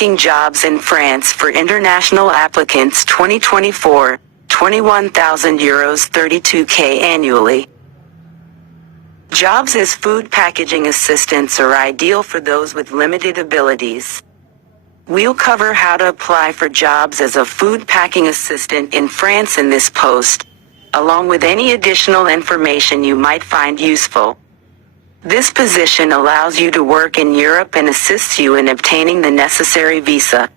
packing jobs in France for international applicants 2024, €21,000 32K annually. Jobs as food packaging assistants are ideal for those with limited abilities. We'll cover how to apply for jobs as a food packing assistant in France in this post, along with any additional information you might find useful. This position allows you to work in Europe and assists you in obtaining the necessary visa.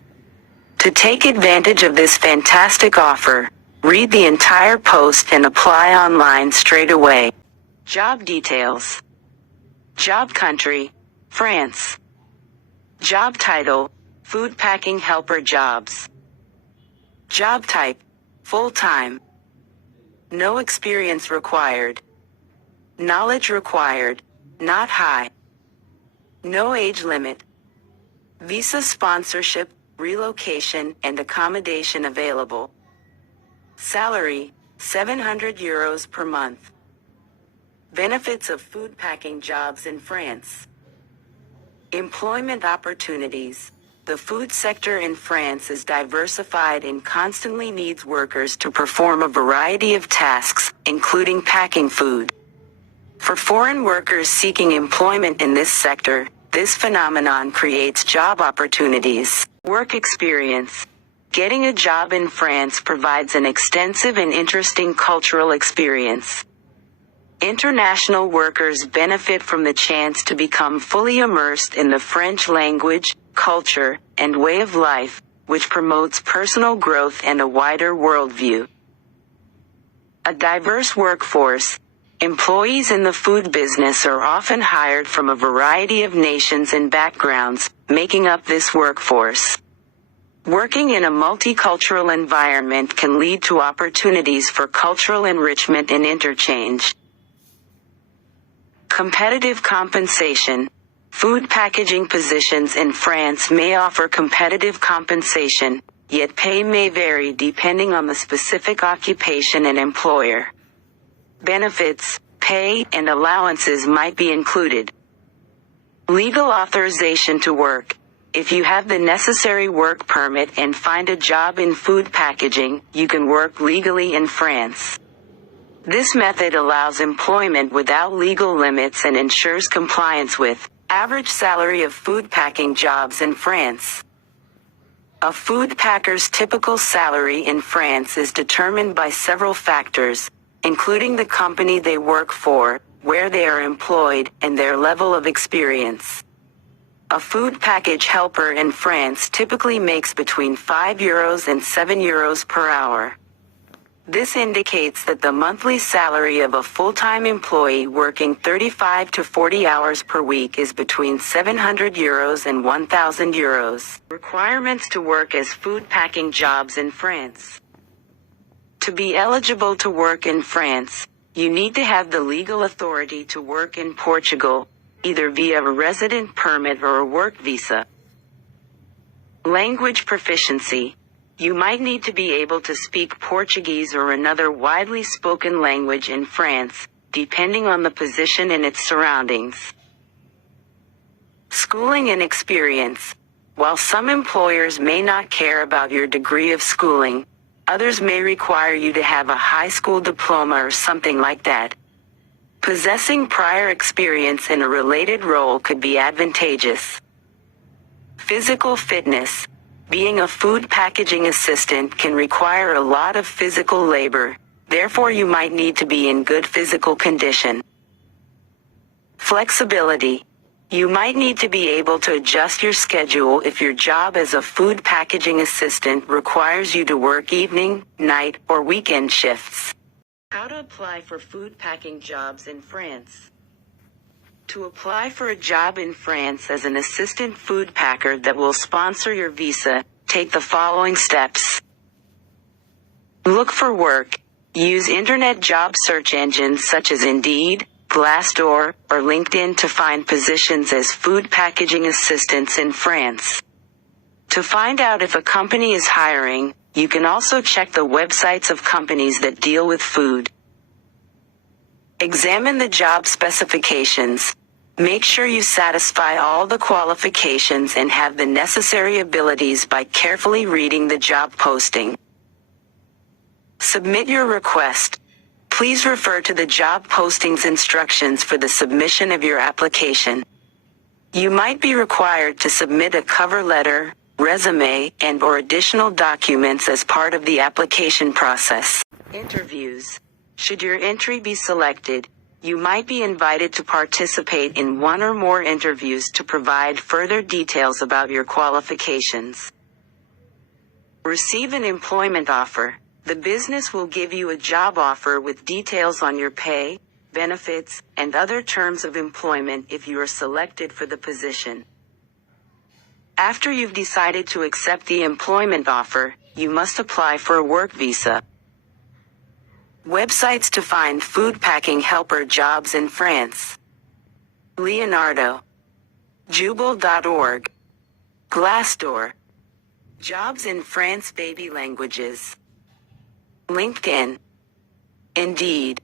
To take advantage of this fantastic offer, read the entire post and apply online straight away. Job details. Job country, France. Job title, food packing helper jobs. Job type, full-time. No experience required. Knowledge required, not high. No age limit. Visa sponsorship, relocation, and accommodation available. Salary, €700 per month. Benefits of food packing jobs in France. Employment opportunities. The food sector in France is diversified and constantly needs workers to perform a variety of tasks, including packing food. For foreign workers seeking employment in this sector, this phenomenon creates job opportunities. Work experience. Getting a job in France provides an extensive and interesting cultural experience. International workers benefit from the chance to become fully immersed in the French language, culture, and way of life, which promotes personal growth and a wider worldview. A diverse workforce. Employees in the food business are often hired from a variety of nations and backgrounds, making up this workforce. Working in a multicultural environment can lead to opportunities for cultural enrichment and interchange. Competitive compensation. Food packaging positions in France may offer competitive compensation, yet pay may vary depending on the specific occupation and employer. Benefits, pay, and allowances might be included. Legal authorization to work. If you have the necessary work permit and find a job in food packaging, you can work legally in France. This method allows employment without legal limits and ensures compliance with average salary of food packing jobs in France. A food packer's typical salary in France is determined by several factors, including the company they work for, where they are employed, and their level of experience. A food package helper in France typically makes between €5 and €7 per hour. This indicates that the monthly salary of a full-time employee working 35 to 40 hours per week is between €700 and €1,000. Requirements to work as food packing jobs in France. To be eligible to work in France, you need to have the legal authority to work in Portugal, either via a resident permit or a work visa. Language proficiency. You might need to be able to speak Portuguese or another widely spoken language in France, depending on the position and its surroundings. Schooling and experience. While some employers may not care about your degree of schooling, others may require you to have a high school diploma or something like that. Possessing prior experience in a related role could be advantageous. Physical fitness. Being a food packaging assistant can require a lot of physical labor, therefore you might need to be in good physical condition. Flexibility. You might need to be able to adjust your schedule if your job as a food packaging assistant requires you to work evening, night, or weekend shifts. How to apply for food packing jobs in France. To apply for a job in France as an assistant food packer that will sponsor your visa, take the following steps. Look for work. Use internet job search engines such as Indeed, Glassdoor, or LinkedIn to find positions as food packaging assistants in France. To find out if a company is hiring, you can also check the websites of companies that deal with food. Examine the job specifications. Make sure you satisfy all the qualifications and have the necessary abilities by carefully reading the job posting. Submit your request. Please refer to the job posting's instructions for the submission of your application. You might be required to submit a cover letter, resume, and/or additional documents as part of the application process. Interviews. Should your entry be selected, you might be invited to participate in one or more interviews to provide further details about your qualifications. Receive an employment offer. The business will give you a job offer with details on your pay, benefits, and other terms of employment if you are selected for the position. After you've decided to accept the employment offer, you must apply for a work visa. Websites to find food packing helper jobs in France: Leonardo, Jubal.org, Glassdoor. Jobs in France baby languages. LinkedIn. Indeed.